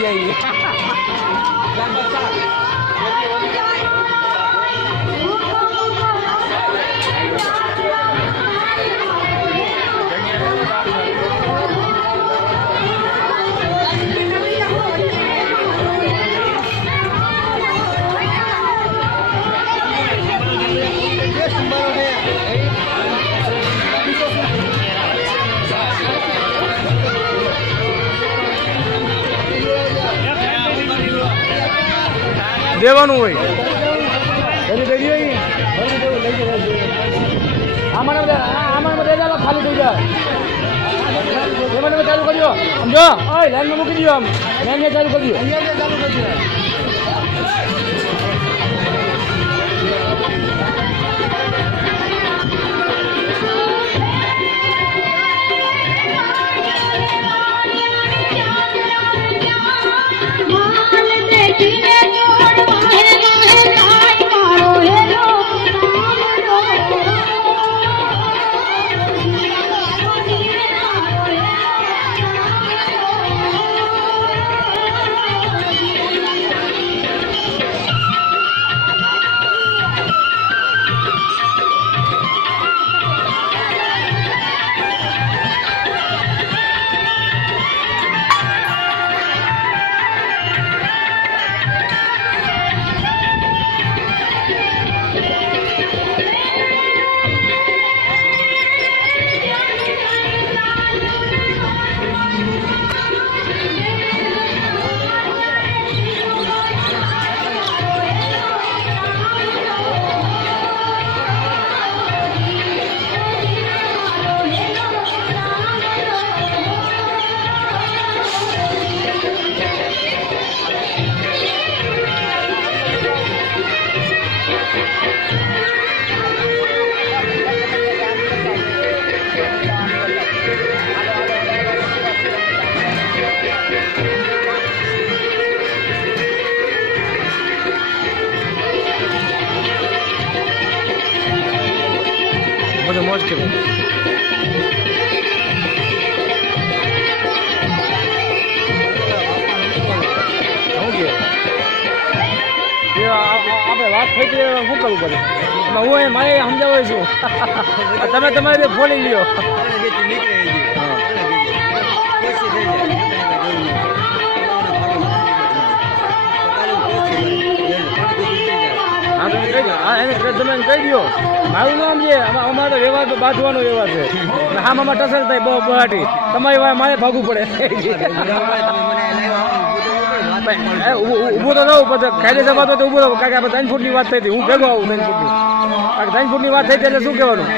નથી આવી દેવાનું હોય આમાં બધા ખાલી થઈ જાય ચાલુ કર્યો સમજો લાઈનમાં મૂકી દો આમ લાઈન ચાલુ કરી દો ચાલુ કરી બધું મોજ કે આપણે વાત થઈ હતી શું કરવું પડે હું મારે સમજાવું છું તમે તમારી ફોડી લ્યો તમે કહી દો મારું નામ છે અમારે વ્યવહાર તો બાંધવાનો વ્યવહાર છે હા મામા ટસલ થાય બહુ બહાટી તમારી વાત મારે ભાગવું પડે ઊભું તો રહું પછી કાયદેસર વાત તો ઊભું રહું કારણ કે આપણે 3 ફૂટની વાત થઈ હતી હું ભેગો આવું 3 ફૂટની કારણ કે 3 ફૂટની વાત થઈ હતી એટલે શું કહેવાનું